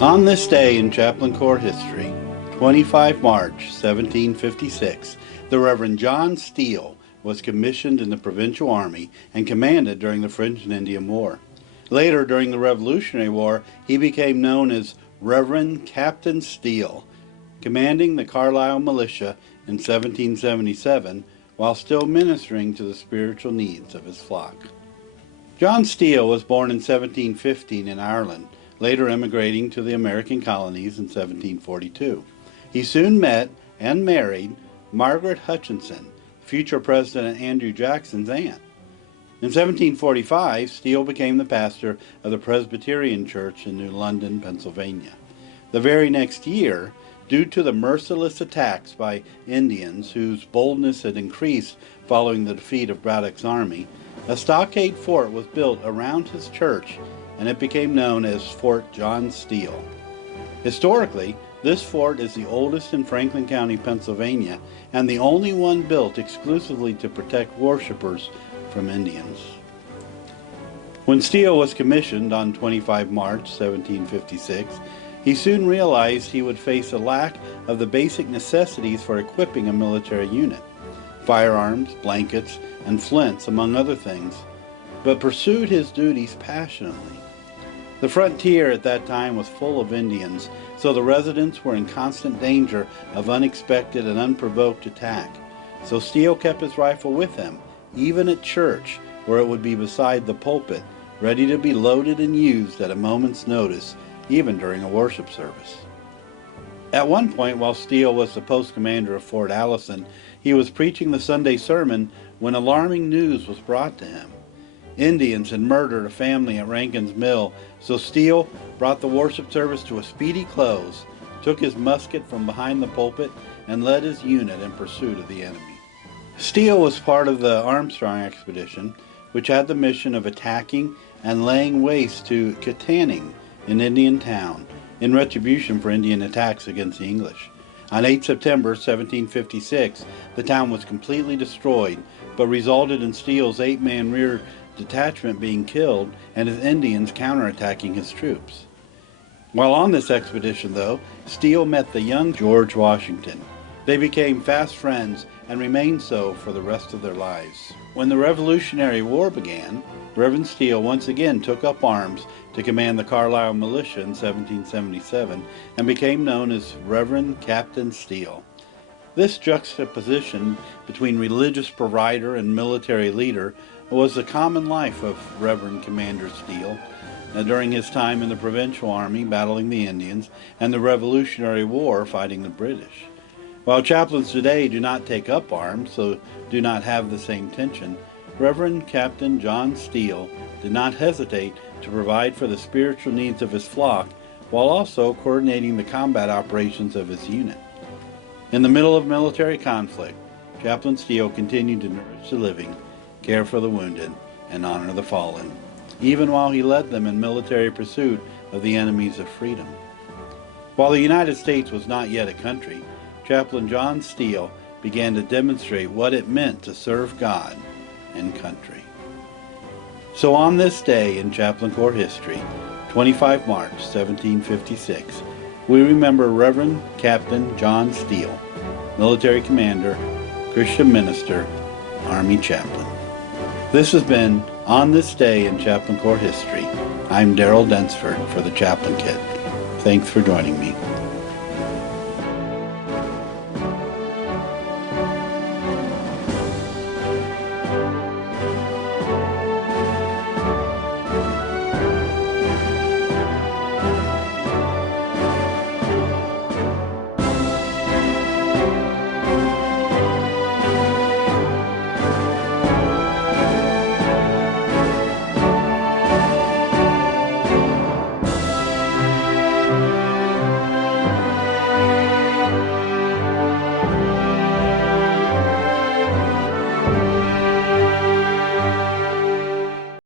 On this day in Chaplain Corps history, 25 March 1756, the Reverend John Steel was commissioned in the Provincial Army and commanded during the French and Indian War. Later, during the Revolutionary War, he became known as Reverend Captain Steel, commanding the Carlisle Militia in 1777 while still ministering to the spiritual needs of his flock. John Steel was born in 1715 in Ireland, later immigrating to the American colonies in 1742. He soon met and married Margaret Hutchinson, future President Andrew Jackson's aunt. In 1745, Steel became the pastor of the Presbyterian Church in New London, Pennsylvania. The very next year, due to the merciless attacks by Indians whose boldness had increased following the defeat of Braddock's army, a stockade fort was built around his church, and it became known as Fort John Steel. Historically, this fort is the oldest in Franklin County, Pennsylvania, and the only one built exclusively to protect worshipers from Indians. When Steel was commissioned on 25 March 1756, he soon realized he would face a lack of the basic necessities for equipping a military unit: firearms, blankets, and flints, among other things, but pursued his duties passionately. The frontier at that time was full of Indians, so the residents were in constant danger of unexpected and unprovoked attack. So Steel kept his rifle with him, even at church, where it would be beside the pulpit, ready to be loaded and used at a moment's notice, even during a worship service. At one point, while Steel was the post commander of Fort Allison, he was preaching the Sunday sermon when alarming news was brought to him. Indians had murdered a family at Rankin's Mill, so Steel brought the worship service to a speedy close, took his musket from behind the pulpit, and led his unit in pursuit of the enemy. Steel was part of the Armstrong expedition, which had the mission of attacking and laying waste to Kittanning, an Indian town, in retribution for Indian attacks against the English. On 8 September 1756, the town was completely destroyed, but resulted in Steel's 8-man rear detachment being killed and his Indians counterattacking his troops. While on this expedition, though, Steel met the young George Washington. They became fast friends and remained so for the rest of their lives. When the Revolutionary War began, Reverend Steel once again took up arms to command the Carlisle Militia in 1777 and became known as Reverend Captain Steel. This juxtaposition between religious provider and military leader was the common life of Reverend Commander Steel during his time in the Provincial Army battling the Indians and the Revolutionary War fighting the British. While chaplains today do not take up arms, so do not have the same tension, Reverend Captain John Steel did not hesitate to provide for the spiritual needs of his flock while also coordinating the combat operations of his unit. In the middle of military conflict, Chaplain Steel continued to nourish the living, care for the wounded, and honor the fallen, even while he led them in military pursuit of the enemies of freedom. While the United States was not yet a country, Chaplain John Steel began to demonstrate what it meant to serve God and country. So on this day in Chaplain Corps history, 25 March 1756, we remember Reverend Captain John Steel, military commander, Christian minister, Army chaplain. This has been On This Day in Chaplain Corps history. I'm Darrell Densford for the Chaplain Kit. Thanks for joining me.